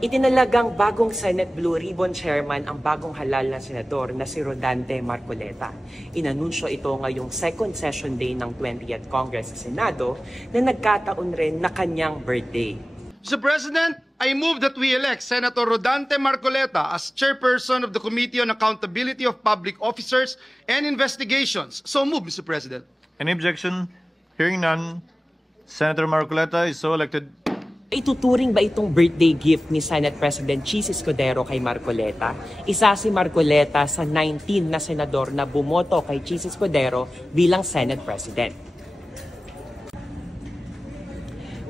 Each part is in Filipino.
Itinalagang bagong Senate Blue Ribbon Chairman ang bagong halal na senador na si Rodante Marcoleta. Inanunsyo ito ngayong second session day ng 20th Congress sa Senado na nagkataon rin na kanyang birthday. Mr. President, I move that we elect Senator Rodante Marcoleta as Chairperson of the Committee on Accountability of Public Officers and Investigations. So move, Mr. President. Any objection? Hearing none, Senator Marcoleta is so elected. Ituturing ba itong birthday gift ni Senate President Chis Escudero kay Marcoleta? Isa si Marcoleta sa 19 na senador na bumoto kay Chis Escudero bilang Senate President.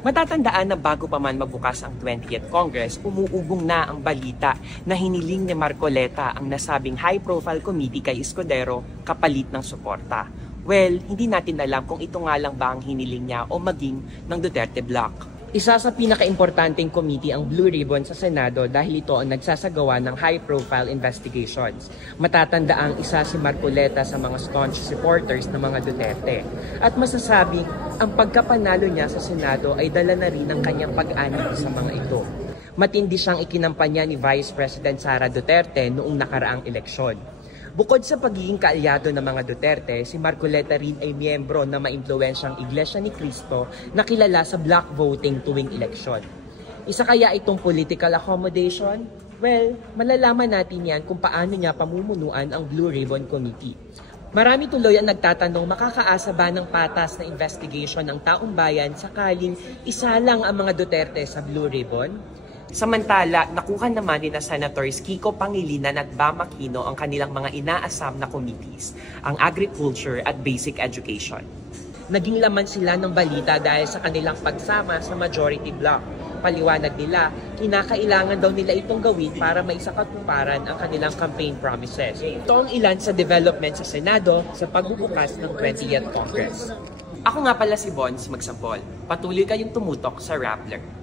Matatandaan na bago pa man magbukas ang 20th Congress, umuugong na ang balita na hiniling ni Marcoleta ang nasabing high-profile committee kay Escudero kapalit ng suporta. Well, hindi natin alam kung ito nga lang ba ang hiniling niya o maging ng Duterte Bloc. Isa sa pinaka-importanteng committee ang Blue Ribbon sa Senado dahil ito ang nagsasagawa ng high-profile investigations. Matatanda ang isa si Marcoleta sa mga staunch supporters ng mga Duterte. At masasabi, ang pagkapanalo niya sa Senado ay dala na rin ng kanyang pag-ani sa mga ito. Matindi siyang ikinampanya ni Vice President Sara Duterte noong nakaraang eleksyon. Bukod sa pagiging kaalyado ng mga Duterte, si Marcoleta rin ay miyembro na maimpluwensyang Iglesia ni Cristo na kilala sa block voting tuwing eleksyon. Isa kaya itong political accommodation? Well, malalaman natin yan kung paano niya pamumunuan ang Blue Ribbon Committee. Marami tuloy ang nagtatanong makakaasa ba ng patas na investigation ng taong bayan sakaling isa lang ang mga Duterte sa Blue Ribbon? Samantala, nakuha naman ni na Senators Kiko Pangilinan at Bam Aquino ang kanilang mga inaasam na committees, ang Agriculture at Basic Education. Naging laman sila ng balita dahil sa kanilang pagsama sa majority bloc. Paliwanag nila, kinakailangan daw nila itong gawin para maisakatuparan ang kanilang campaign promises. Ito ang ilan sa development sa Senado sa pagbubukas ng 20th Congress. Ako nga pala si Bons Magsampol. Patuloy kayong tumutok sa Rappler.